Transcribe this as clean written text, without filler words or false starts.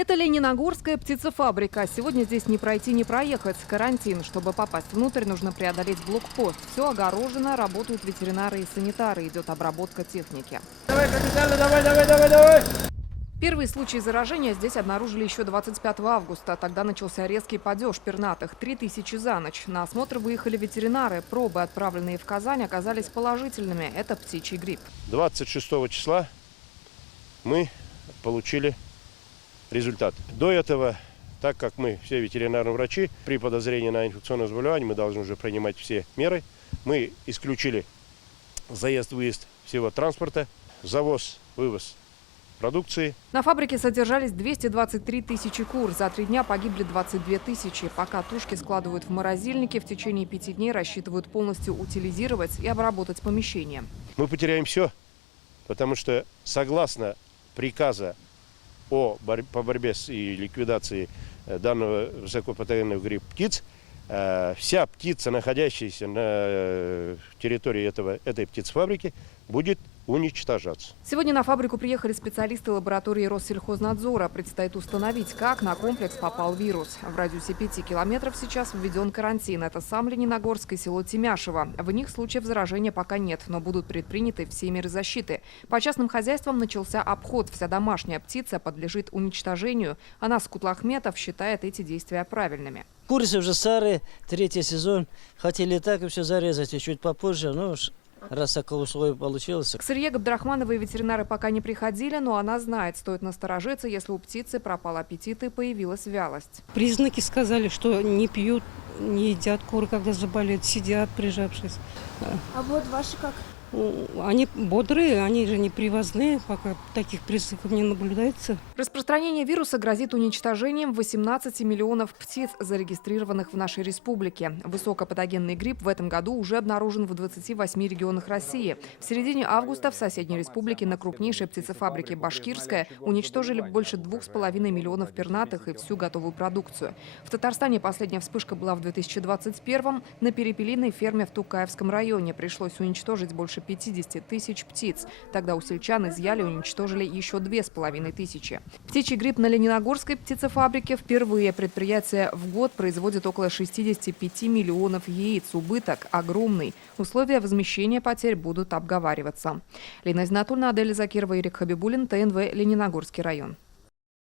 Это Лениногорская птицефабрика. Сегодня здесь не пройти, не проехать. Карантин. Чтобы попасть внутрь, нужно преодолеть блокпост. Все огорожено, работают ветеринары и санитары. Идет обработка техники. Давай, капитан, давай! Первые случаи заражения здесь обнаружили еще 25 августа. Тогда начался резкий падеж пернатых. 3000 за ночь. На осмотр выехали ветеринары. Пробы, отправленные в Казань, оказались положительными. Это птичий грипп. 26 числа мы получили результат. До этого, так как мы все ветеринарные врачи, при подозрении на инфекционное заболевание мы должны уже принимать все меры. Мы исключили заезд-выезд всего транспорта, завоз, вывоз продукции. На фабрике содержались 223 тысячи кур. За 3 дня погибли 22 тысячи. Пока тушки складывают в морозильнике, в течение 5 дней рассчитывают полностью утилизировать и обработать помещение. Мы потеряем все, потому что согласно приказа по борьбе с и ликвидации данного высокопатогенного гриппа птиц, вся птица, находящаяся на территории этой птицефабрики, будет уничтожаться. Сегодня на фабрику приехали специалисты лаборатории Россельхознадзора. Предстоит установить, как на комплекс попал вирус. В радиусе 5 километров сейчас введен карантин. Это сам Лениногорск и село Тимяшево. В них случаев заражения пока нет, но будут предприняты все меры защиты. По частным хозяйствам начался обход. Вся домашняя птица подлежит уничтожению. Анас Кутлахметов считает эти действия правильными. Курицы уже старые, 3-й сезон. Хотели так и все зарезать, и чуть попозже, но раз такое условие получилось. К Сырье Габдрахмановой ветеринары пока не приходили, но она знает, стоит насторожиться, если у птицы пропал аппетит и появилась вялость. Признаки сказали, что не пьют, не едят куры, когда заболеют, сидят, прижавшись. А вот ваши как? Они бодрые, они же не привозные, пока таких признаков не наблюдается. Распространение вируса грозит уничтожением 18 миллионов птиц, зарегистрированных в нашей республике. Высокопатогенный грипп в этом году уже обнаружен в 28 регионах России. В середине августа в соседней республике на крупнейшей птицефабрике «Башкирская» уничтожили больше 2,5 миллионов пернатых и всю готовую продукцию. В Татарстане последняя вспышка была в 2021-м. На перепелиной ферме в Тукаевском районе пришлось уничтожить больше 50 тысяч птиц. Тогда у сельчан изъяли и уничтожили еще 2500. Птичий грипп на Лениногорской птицефабрике впервые. Предприятие в год производит около 65 миллионов яиц. Убыток огромный. Условия возмещения потерь будут обговариваться. Лина Изнатульна, Адель Закирова, Ирик Хабибулин, ТНВ, Лениногорский район.